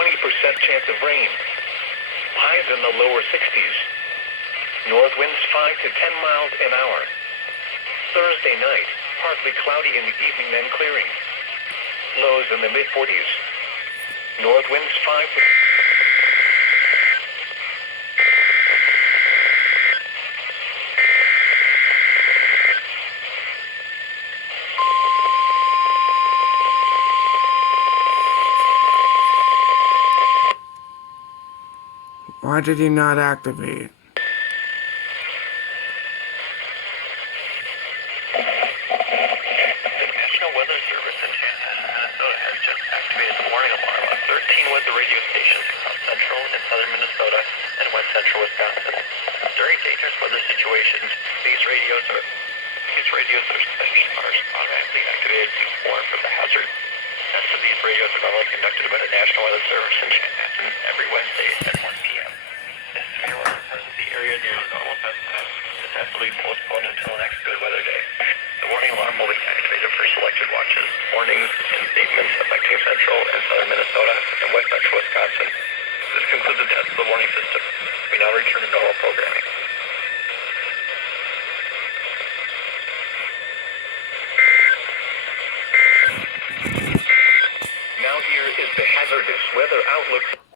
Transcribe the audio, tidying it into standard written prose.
20% chance of rain. Highs in the lower 60s. North winds 5 to 10 miles an hour. Thursday night, partly cloudy in the evening, then clearing. Lows in the mid-40s. North winds 5 to... Why did he not activate? National Weather Service in Chanhassen, Minnesota has just activated the warning alarm on 13 weather radio stations across central and southern Minnesota and west central Wisconsin. During dangerous weather situations, these radios are automatically activated to warn for the hazard. Tests of these radios are normally conducted by the National Weather Service in Chanhassen every Wednesday at 1 p.m. If severe weather presents the area near normal test times, this has to be postponed until next good weather day. The warning alarm will be activated for selected watches, warnings, and statements affecting central and southern Minnesota and west